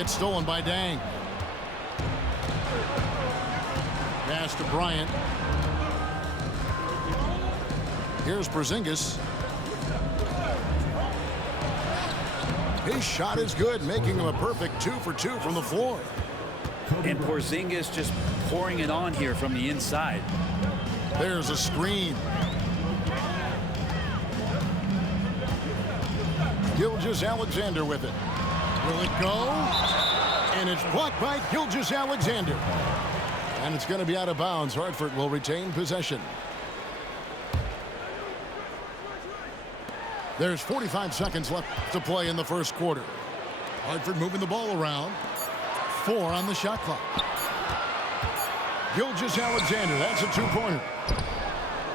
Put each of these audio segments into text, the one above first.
It's stolen by Dang. Pass to Bryant. Here's Porzingis. His shot is good, making him a perfect 2 for 2 from the floor. And Porzingis just pouring it on here from the inside. There's a screen. Gilgeous-Alexander with it. Will it go? And it's blocked by Gilgeous-Alexander. And it's going to be out of bounds. Hartford will retain possession. There's 45 seconds left to play in the first quarter. Hartford moving the ball around. 4 on the shot clock. Gilgeous-Alexander, that's a 2-pointer.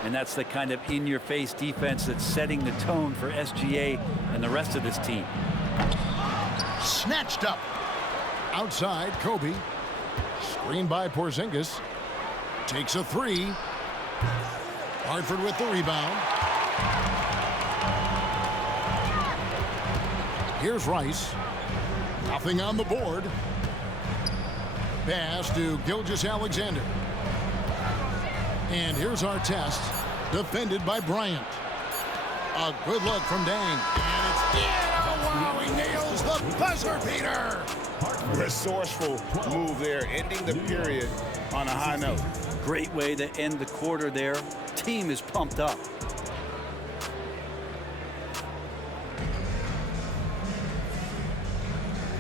And that's the kind of in-your-face defense that's setting the tone for SGA and the rest of this team. Snatched up. Outside, Kobe. Screened by Porzingis. Takes a 3. Hartford with the rebound. Here's Rice. Nothing on the board. Pass to Gilgeous-Alexander. And here's our test. Defended by Bryant. A good look from Dang. And it's in. Oh, wow, he nails the buzzer beater. Resourceful move there, ending the period on a high note. Great way to end the quarter there. Team is pumped up.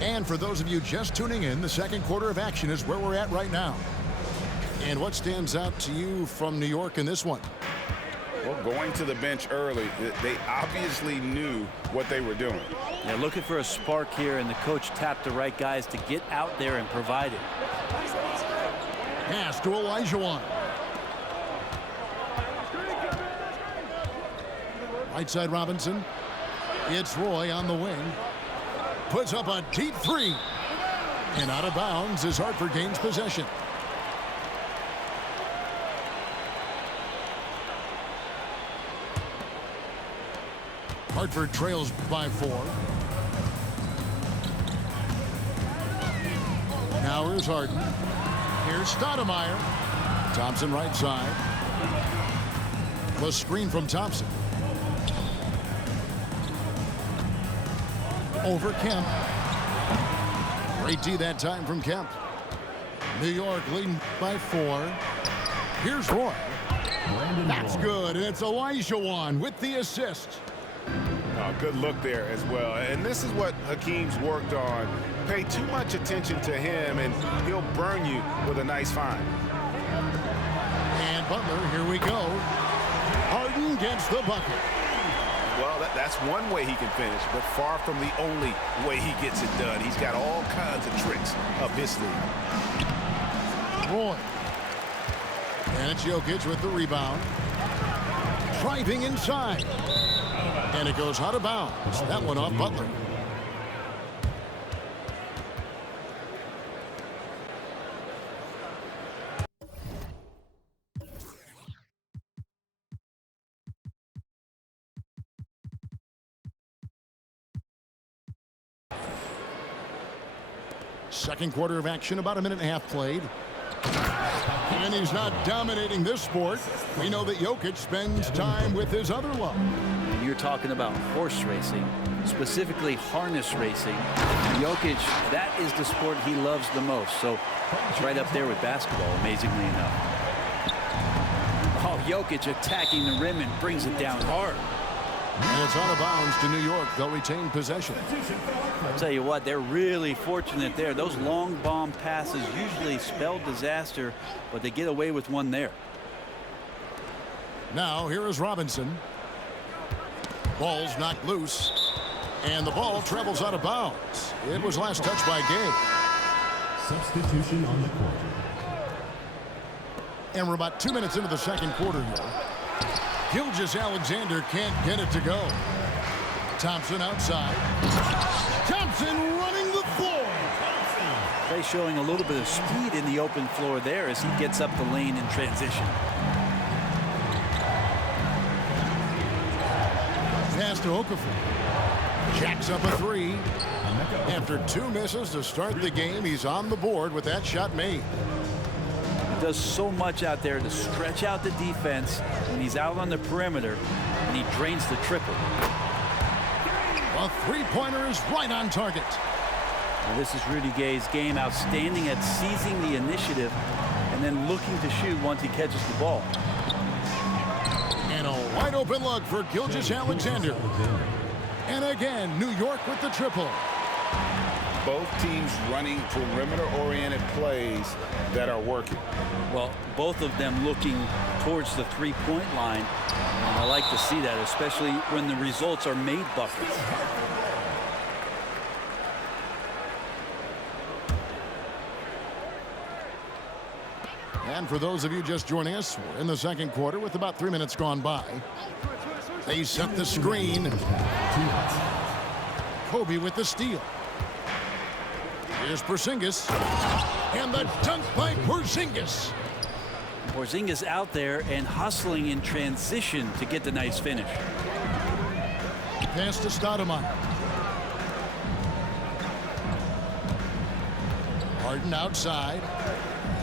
And for those of you just tuning in, the second quarter of action is where we're at right now. And what stands out to you from New York in this one? Well, going to the bench early, they obviously knew what they were doing. They're looking for a spark here, and the coach tapped the right guys to get out there and provide it. Pass to Olajuwon. Right side Robinson. It's Roy on the wing. Puts up a deep 3. And out of bounds as Hartford gains possession. Hartford trails by 4. Now here's Harden. Here's Stoudemire. Thompson right side. The screen from Thompson. Over Kemp. Great D that time from Kemp. New York leading by 4. Here's Roy. That's good, and it's Olajuwon with the assist. Good look there as well. And this is what Hakeem's worked on. Pay too much attention to him, and he'll burn you with a nice find. And Butler, here we go. Harden gets the bucket. Well, that's one way he can finish, but far from the only way he gets it done. He's got all kinds of tricks up his sleeve. Roy. And it's Jokic with the rebound. Driving inside. And it goes out of bounds. That one off Butler. Second quarter of action, about a minute and a half played. And he's not dominating this sport. We know that Jokic spends time with his other love. You're talking about horse racing, specifically harness racing. Jokic, that is the sport he loves the most. So it's right up there with basketball, amazingly enough. Oh, Jokic attacking the rim and brings it down hard. And it's out of bounds to New York. They'll retain possession. I'll tell you what, they're really fortunate there. Those long bomb passes usually spell disaster, but they get away with one there. Now here is Robinson. Ball's knocked loose. And the ball travels out of bounds. It was last touched by Gay. Substitution on the court. And we're about 2 minutes into the second quarter here. Gilgeous-Alexander can't get it to go. Thompson outside. Thompson running the floor. They're showing a little bit of speed in the open floor there as he gets up the lane in transition. Pass to Okafor. Jacks up a 3. After 2 misses to start the game, he's on the board with that shot made. He does so much out there to stretch out the defense when he's out on the perimeter, and he drains the triple. A three-pointer is right on target. Now, this is Rudy Gay's game, outstanding at seizing the initiative and then looking to shoot once he catches the ball. And a wide open look for Gilgeous-Alexander. And again, New York with the triple. Both teams running perimeter-oriented plays that are working. Well, both of them looking towards the three-point line. And I like to see that, especially when the results are made buckets. And for those of you just joining us, we're in the second quarter with about 3 minutes gone by. They set the screen. Kobe with the steal. Here's Porzingis. And the dunk by Porzingis. Porzingis out there and hustling in transition to get the nice finish. Pass to Stoudemire. Harden outside.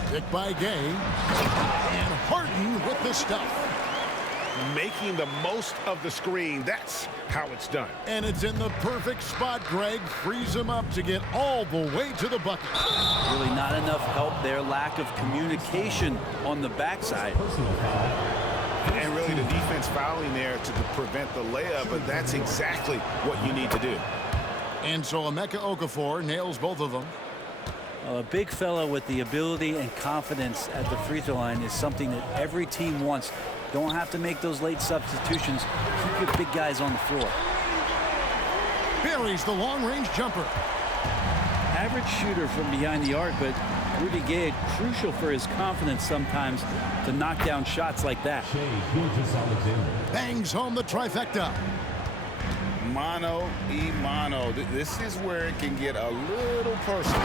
Picked by Gay. And Harden with the stuff. Making the most of the screen. That's how it's done. And it's in the perfect spot. Greg frees him up to get all the way to the bucket. Really not enough help there. Lack of communication on the backside. And really the defense fouling there to prevent the layup, but that's exactly what you need to do. And so Emeka Okafor nails both of them. A big fella with the ability and confidence at the free throw line is something that every team wants. Don't have to make those late substitutions. Keep your big guys on the floor. Buries the long-range jumper. Average shooter from behind the arc, but Rudy Gay, crucial for his confidence sometimes to knock down shots like that. Bangs home the trifecta. Mano y mano. This is where it can get a little personal.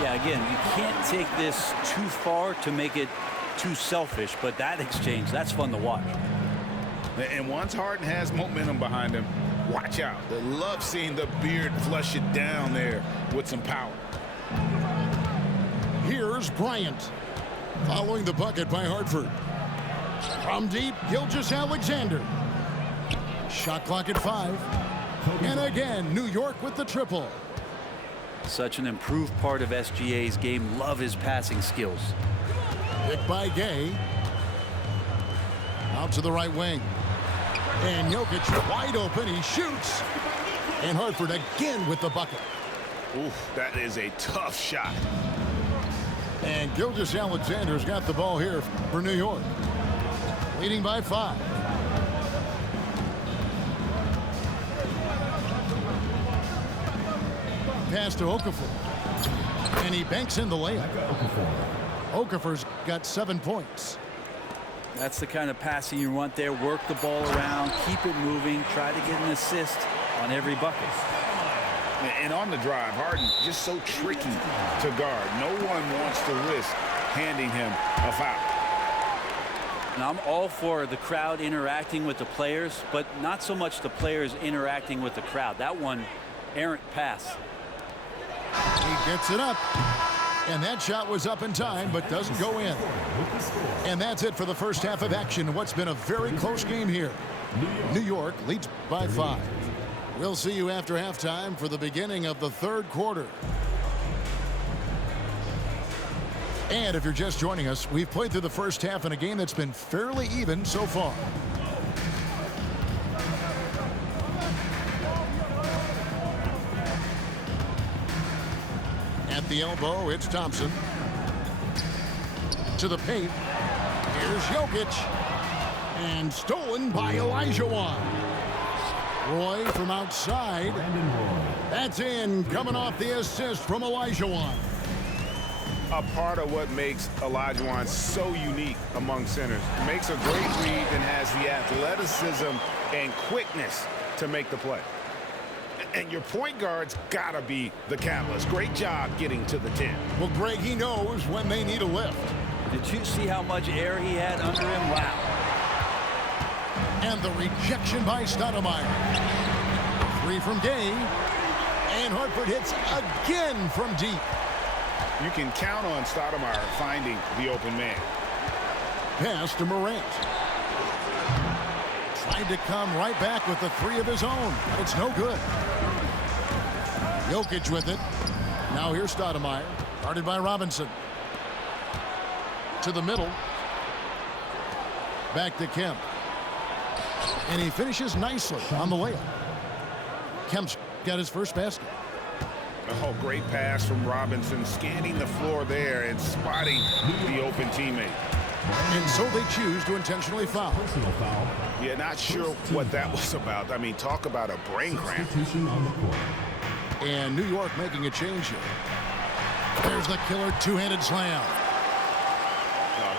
Yeah, again, you can't take this too far to make it too selfish, but that exchange, that's fun to watch. And once Harden has momentum behind him, watch out. They love seeing the beard flush it down there with some power. Here's Bryant. Following the bucket by Hartford. From deep, Gilgeous-Alexander. Shot clock at 5. And again, New York with the triple. Such an improved part of SGA's game. Love his passing skills. Picked by Gay. Out to the right wing. And Jokic wide open. He shoots. And Hartford again with the bucket. Oof, that is a tough shot. And Gilgeous-Alexander's got the ball here for New York. Leading by 5. Pass to Okafor. And he banks in the layup. Okafor's got 7 points. That's the kind of passing you want there. Work the ball around, keep it moving, try to get an assist on every bucket. And on the drive, Harden just so tricky to guard. No one wants to risk handing him a foul. And I'm all for the crowd interacting with the players, but not so much the players interacting with the crowd. That one, errant pass. He gets it up. And that shot was up in time, but doesn't go in. And that's it for the first half of action in what's been a very close game here. New York leads by 5. We'll see you after halftime for the beginning of the third quarter. And if you're just joining us, we've played through the first half in a game that's been fairly even so far. At the elbow, it's Thompson. To the paint. Here's Jokic. And stolen by Olajuwon. Roy from outside. That's in, coming off the assist from Olajuwon. A part of what makes Olajuwon so unique among centers. Makes a great read and has the athleticism and quickness to make the play. And your point guard's got to be the catalyst. Great job getting to the 10. Well, Greg, he knows when they need a lift. Did you see how much air he had under him? Wow. And the rejection by Stoudemire. 3 from Gay. And Hartford hits again from deep. You can count on Stoudemire finding the open man. Pass to Morant. Tried to come right back with the three of his own. It's no good. Jokic with it. Now here's Stoudemire. Guarded by Robinson. To the middle. Back to Kemp. And he finishes nicely on the layup. Kemp's got his first basket. Oh, great pass from Robinson, scanning the floor there and spotting the open teammate. And so they choose to intentionally foul. Personal foul. Yeah, not sure what that was about. I mean, talk about a brain cramp. Substitution on the court. And New York making a change here. There's the killer two-handed slam.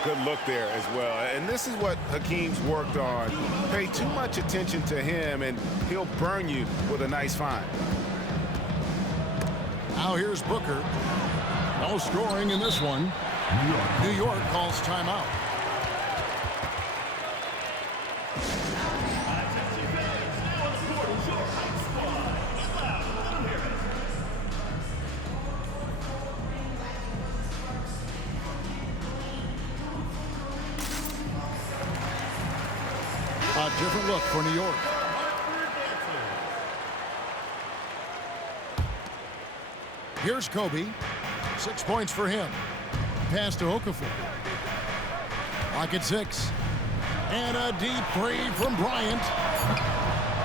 Good look there as well. And this is what Hakeem's worked on. Pay too much attention to him, and he'll burn you with a nice find. Now here's Booker. No scoring in this one. New York calls timeout. A different look for New York. Here's Kobe. 6 points for him. Pass to Okafor. Lock at 6. And a deep three from Bryant.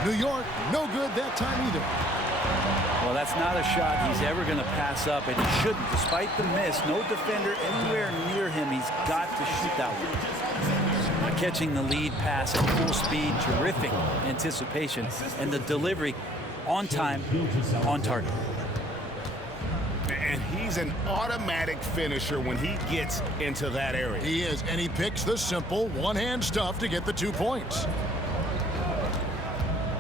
New York, no good that time either. Well, that's not a shot he's ever going to pass up, and he shouldn't. Despite the miss, no defender anywhere near him. He's got to shoot that one. Catching the lead pass at full speed, terrific anticipation, and the delivery on time, on target. And he's an automatic finisher when he gets into that area. He is, and he picks the simple one-hand stuff to get the 2 points.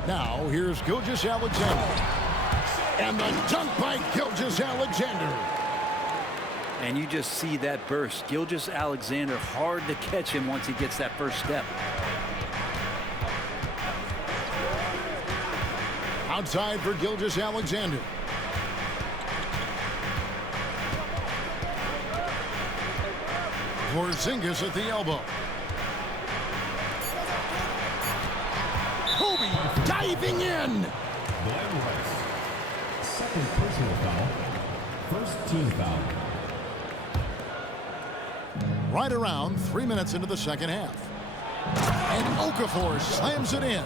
Now, here's Gilgeous-Alexander. And the dunk by Gilgeous-Alexander. And you just see that burst. Gilgeous-Alexander, hard to catch him once he gets that first step. Outside for Gilgeous-Alexander. Porzingis at the elbow. Kobe diving in. Glenn Rice. Second personal foul. First team foul. Right around 3 minutes into the second half. And Okafor slams it in.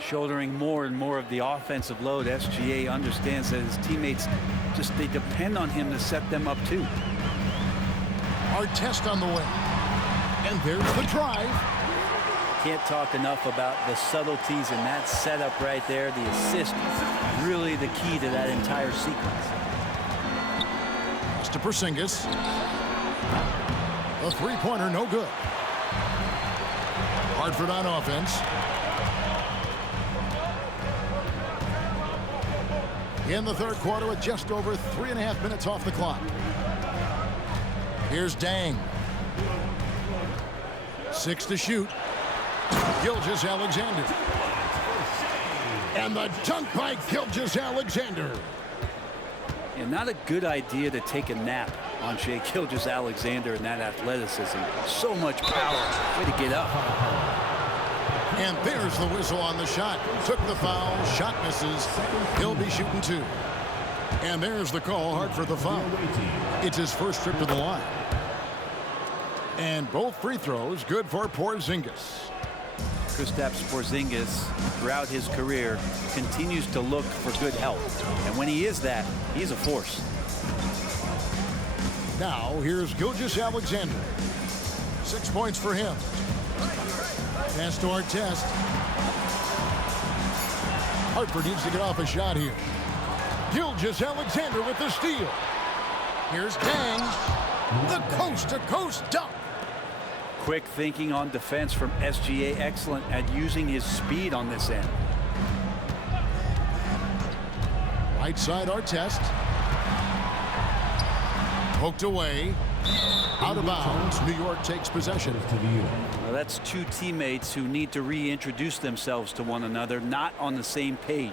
Shouldering more and more of the offensive load, SGA understands that his teammates they depend on him to set them up too. Our test on the way. And there's the drive. Can't talk enough about the subtleties in that setup right there. The assist, really the key to that entire sequence. Pass to Porzingis. A three-pointer, no good. Hartford on offense. In the third quarter with just over 3.5 minutes off the clock. Here's Dang. 6 to shoot. Gilgeous-Alexander. And the dunk by Gilgeous-Alexander. And not a good idea to take a nap on Shai Gilgeous-Alexander and that athleticism. So much power. Way to get up. And there's the whistle on the shot. Took the foul. Shot misses. He'll be shooting 2. And there's the call. Hartford the foul. It's his first trip to the line. And both free throws good for Porzingis. Kristaps Porzingis, throughout his career, continues to look for good health. And when he is that, he's a force. Now, here's Gilgeous-Alexander. 6 points for him. Pass to Artest. Hartford needs to get off a shot here. Gilgeous-Alexander with the steal. Here's Dang. The coast-to-coast dunk. Quick thinking on defense from SGA. Excellent at using his speed on this end. Right side Artest. Poked away. Out of bounds. New York takes possession. Well, that's two teammates who need to reintroduce themselves to one another, not on the same page.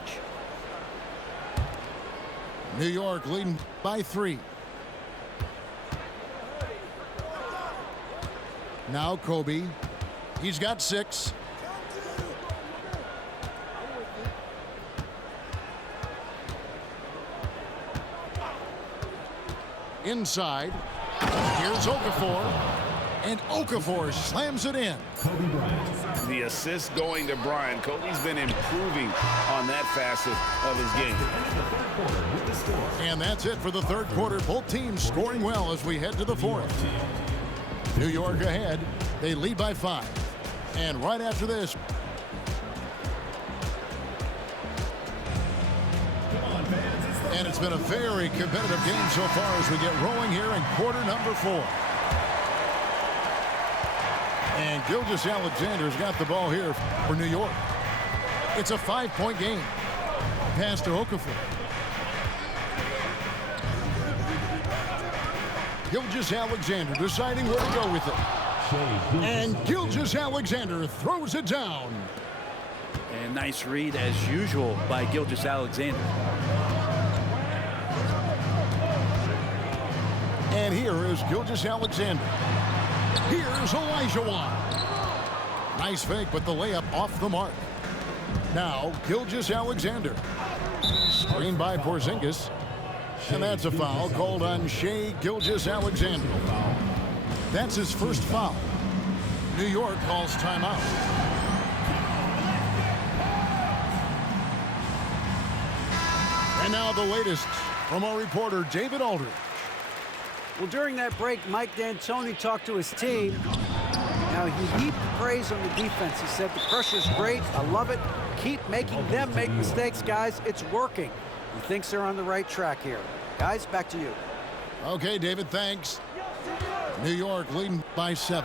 New York leading by 3. Now Kobe. He's got 6. Inside. Here's Okafor. And Okafor slams it in. Kobe Bryant. The assist going to Bryant. Kobe's been improving on that facet of his game. And that's it for the third quarter. Both teams scoring well as we head to the fourth. New York ahead. They lead by 5. And right after this, and it's been a very competitive game so far as we get rolling here in quarter number 4. And Gilgeous-Alexander's got the ball here for New York. It's a 5-point game. Pass to Okafor. Gilgeous-Alexander deciding where to go with it. And Gilgeous-Alexander throws it down. And nice read as usual by Gilgeous-Alexander. And here is Gilgeous-Alexander. Here's Olajuwon. Nice fake, but the layup off the mark. Now Gilgeous-Alexander. Screened by Porzingis. And that's a foul called on Shai Gilgeous-Alexander. That's his first foul. New York calls timeout. And now the latest from our reporter, David Aldridge. Well, during that break, Mike D'Antoni talked to his team. Now, he heaped praise on the defense. He said, the pressure's great. I love it. Keep making them make mistakes, guys. It's working. He thinks they're on the right track here. Guys, back to you. Okay, David, thanks. New York leading by 7.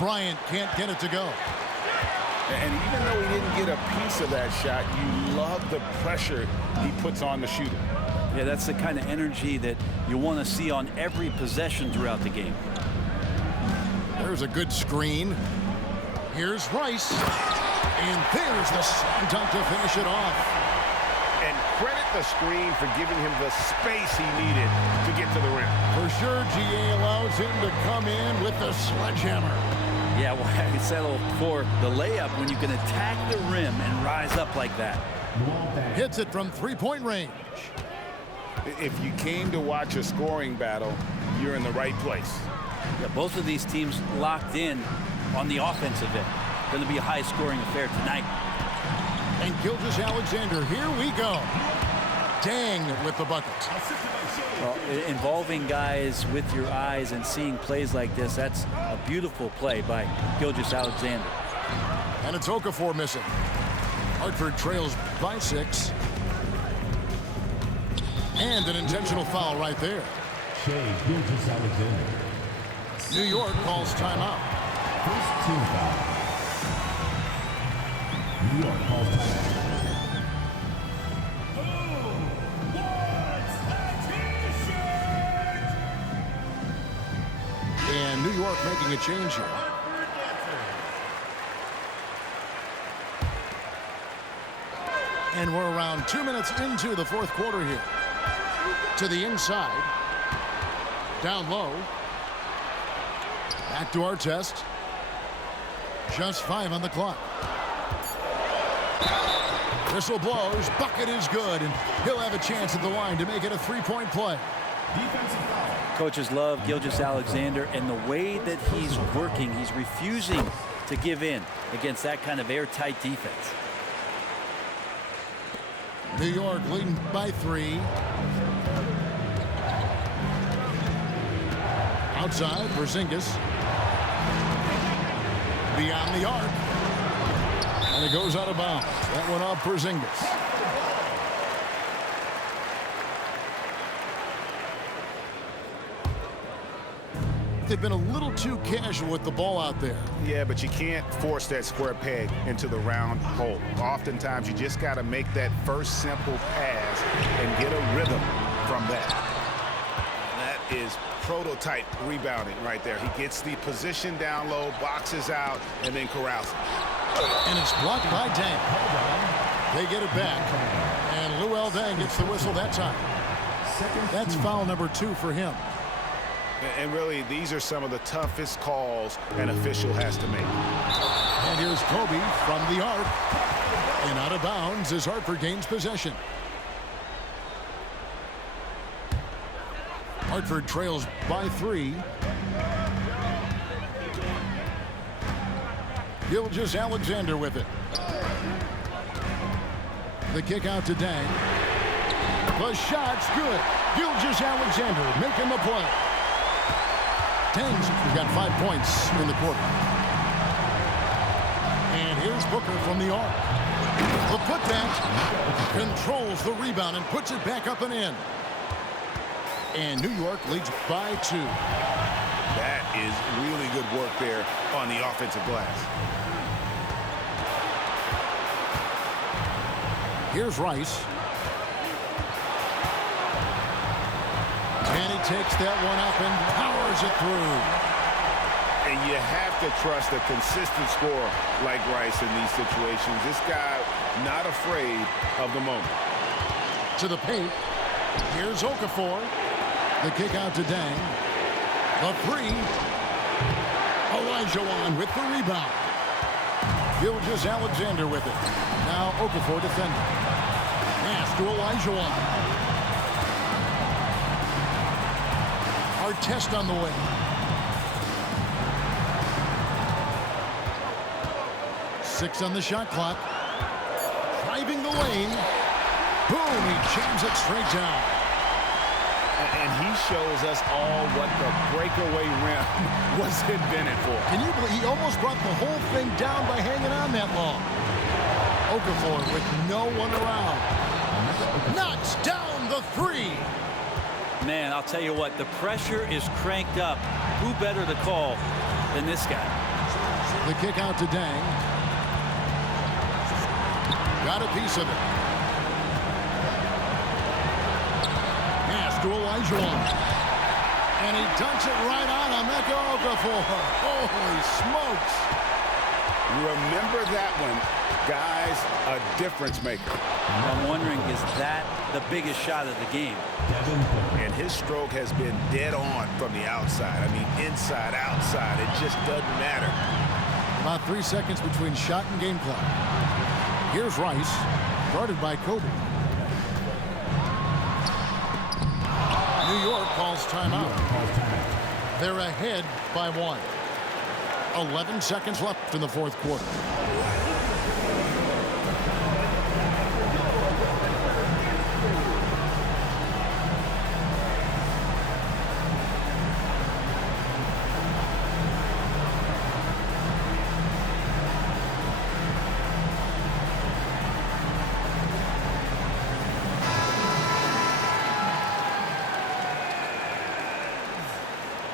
Bryant can't get it to go. And even though he didn't get a piece of that shot, you love the pressure he puts on the shooter. Yeah, that's the kind of energy that you want to see on every possession throughout the game. There's a good screen. Here's Rice. And there's the slam dunk to finish it off. And credit the screen for giving him the space he needed to get to the rim. For sure, GA allows him to come in with the sledgehammer. Yeah, well, I settle for the layup when you can attack the rim and rise up like that. Hits it from 3-point range. If you came to watch a scoring battle, you're in the right place. Yeah, both of these teams locked in on the offensive end. Going to be a high-scoring affair tonight. And Gilgeous-Alexander, here we go. Dang with the bucket. Well, involving guys with your eyes and seeing plays like this, that's a beautiful play by Gilgeous-Alexander. And it's Okafor missing. Hartford trails by 6. And an intentional foul right there. Shai Gilgeous-Alexander. New York calls timeout. First team foul. New York calls timeout. And New York making a change here. And we're around 2 minutes into the fourth quarter here. To the inside. Down low. Back to our test. Just 5 on the clock. Whistle blows. Bucket is good. And he'll have a chance at the line to make it a 3-point play. Defensive foul. Coaches love Gilgeous-Alexander, and the way that he's working, he's refusing to give in against that kind of airtight defense. New York leading by 3. Outside, Porzingis. Beyond the arc. And it goes out of bounds. That one off Porzingis. They've been a little too casual with the ball out there. Yeah, but you can't force that square peg into the round hole. Oftentimes, you just got to make that first simple pass and get a rhythm from that. That is prototype rebounding right there. He gets the position down low, boxes out, and then corrals it. And it's blocked by Dang. They get it back. And Luol Deng gets the whistle that time. That's foul number 2 for him. And really, these are some of the toughest calls an official has to make. And here's Kobe from the arc. And out of bounds as Hartford gains possession. Hartford trails by 3. Gilgeous-Alexander with it. The kick out to Dang. The shot's good. Gilgeous-Alexander making the play. Dang's got 5 points in the quarter. And here's Booker from the arc. The putback controls the rebound and puts it back up and in. And New York leads by 2. That is really good work there on the offensive glass. Here's Rice. And he takes that one up and powers it through. And you have to trust a consistent scorer like Rice in these situations. This guy not afraid of the moment. To the paint. Here's Okafor. The kick out to Dang. The 3. Olajuwon with the rebound. Gilgeous-Alexander with it. Now Okafor defending. Pass to Olajuwon. Artest on the way. Six on the shot clock. Driving the lane. Boom, he jams it straight down. And he shows us all what the breakaway rim was invented for. Can you believe he almost brought the whole thing down by hanging on that long? Okafor with no one around. Knocks down the 3. Man, I'll tell you what, the pressure is cranked up. Who better to call than this guy? The kick out to Dang. Got a piece of it. Pass to Olajuwon. And he dunks it right on Emeka Okafor. Holy smokes. Remember that one, guys, a difference maker. I'm wondering, is that the biggest shot of the game? And his stroke has been dead on from the outside. I mean, inside, outside, it just doesn't matter. About 3 seconds between shot and game clock. Here's Rice, guarded by Kobe. New York calls timeout. They're ahead by 1. 11 seconds left in the 4th quarter.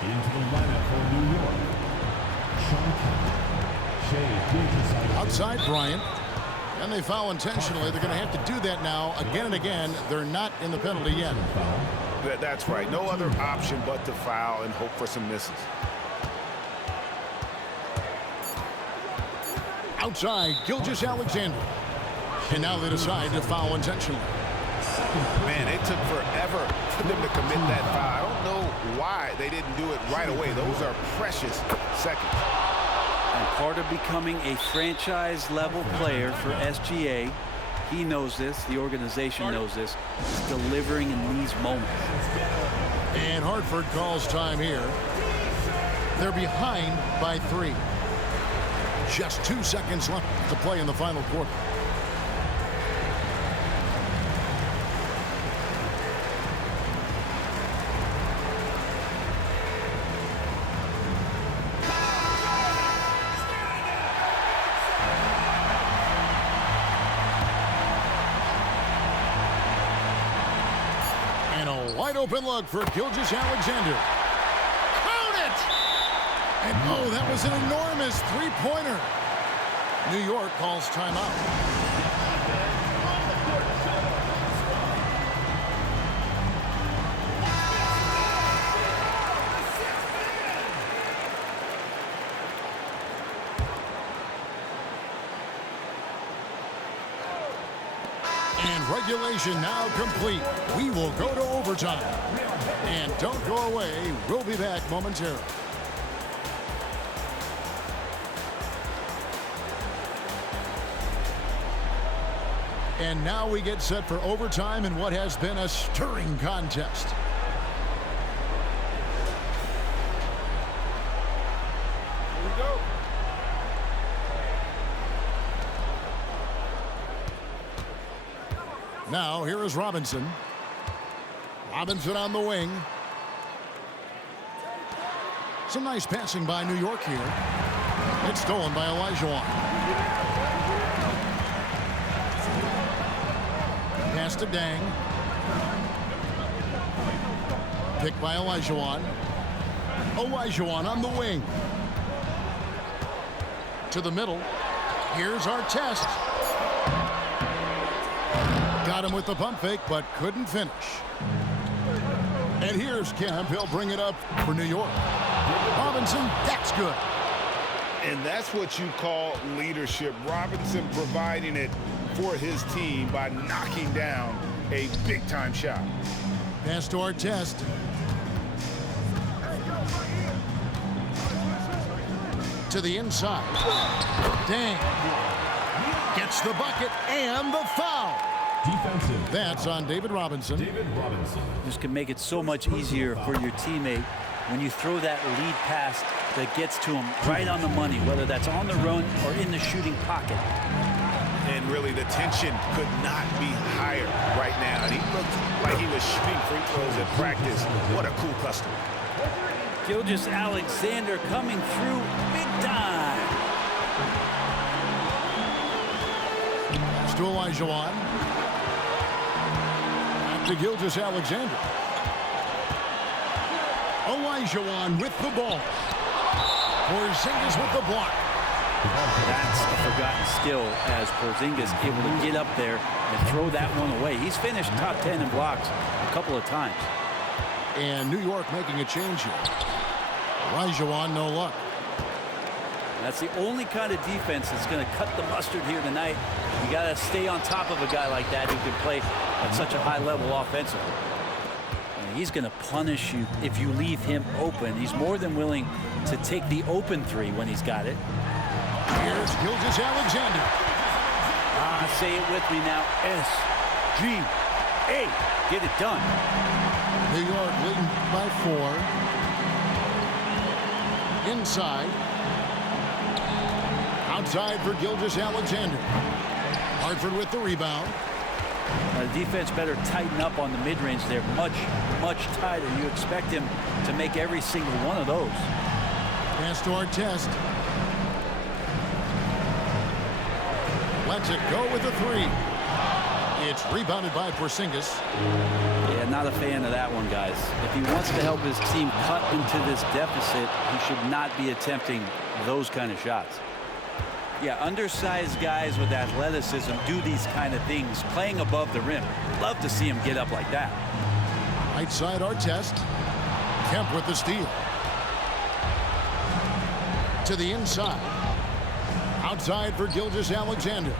Into the lineup for New York. Outside Bryant. And they foul intentionally. They're going to have to do that now again and again. They're not in the penalty yet. That's right. No other option but to foul and hope for some misses. Outside, Gilgeous-Alexander. And now they decide to foul intentionally. Man, it took forever for them to commit that foul. I don't know why they didn't do it right away. Those are precious seconds. And part of becoming a franchise-level player for SGA, he knows this, the organization knows this, is delivering in these moments. And Hartford calls time here. They're behind by 3. Just 2 seconds left to play in the final quarter. Wide open look for Gilgeous-Alexander. Count it! And oh, that was an enormous three-pointer. New York calls timeout. And regulation now complete. We will go to overtime. And don't go away. We'll be back momentarily. And now we get set for overtime in what has been a stirring contest. Here we go. Now, here is Robinson. Robinson on the wing. Some nice passing by New York here. It's stolen by Olajuwon. Pass to Dang. Picked by Olajuwon. Olajuwon on the wing. To the middle. Here's Artest. Got him with the pump fake, but couldn't finish. And here's Kemp. He'll bring it up for New York. Robinson, that's good. And that's what you call leadership. Robinson providing it for his team by knocking down a big-time shot. Pass to Artest. To the inside. Dang. Gets the bucket and the foul. Defensive. That's on David Robinson. David Robinson. This can make it so much easier for your teammate when you throw that lead pass that gets to him right on the money, whether that's on the run or in the shooting pocket. And really, the tension could not be higher right now. And he looked like he was shooting free throws at practice. What a cool customer. Gilgeous-Alexander coming through big time. Pass to Olajuwon. Back to Gilgeous-Alexander. Olajuwon with the ball. Porzingis with the block. That's a forgotten skill as Porzingis able to get up there and throw that one away. He's finished top 10 in blocks a couple of times. And New York making a change here. Olajuwon, no luck. That's the only kind of defense that's going to cut the mustard here tonight. You got to stay on top of a guy like that who can play at such a high level offensively. And he's going to punish you if you leave him open. He's more than willing to take the open three when he's got it. Here's Gilgeous-Alexander. Say it with me now. S-G-A. Get it done. New York leading by 4. Inside. Outside for Gilgeous-Alexander. Hartford with the rebound. The defense better tighten up on the mid-range there. Much, much tighter. You expect him to make every single one of those. Pass to Artest. Lets it go with a 3. It's rebounded by Porzingis. Yeah, not a fan of that one, guys. If he wants to help his team cut into this deficit, he should not be attempting those kind of shots. Yeah, undersized guys with athleticism do these kind of things, playing above the rim. Love to see him get up like that. Right side Artest. Kemp with the steal. To the inside. Outside for Gilgeous-Alexander.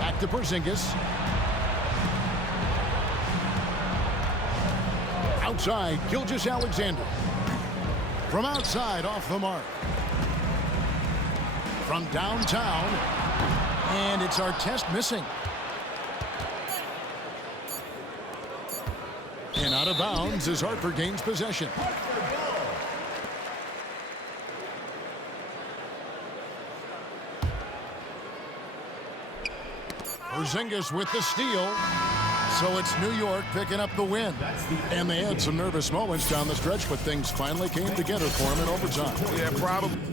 Back to Porzingis. Outside, Gilgeous-Alexander. From outside, off the mark. From downtown, and it's Artest missing. And out of bounds as Hartford gains possession. Porzingis with the steal. So it's New York picking up the win. And they had some nervous moments down the stretch, but things finally came together for him in overtime. Yeah, probably.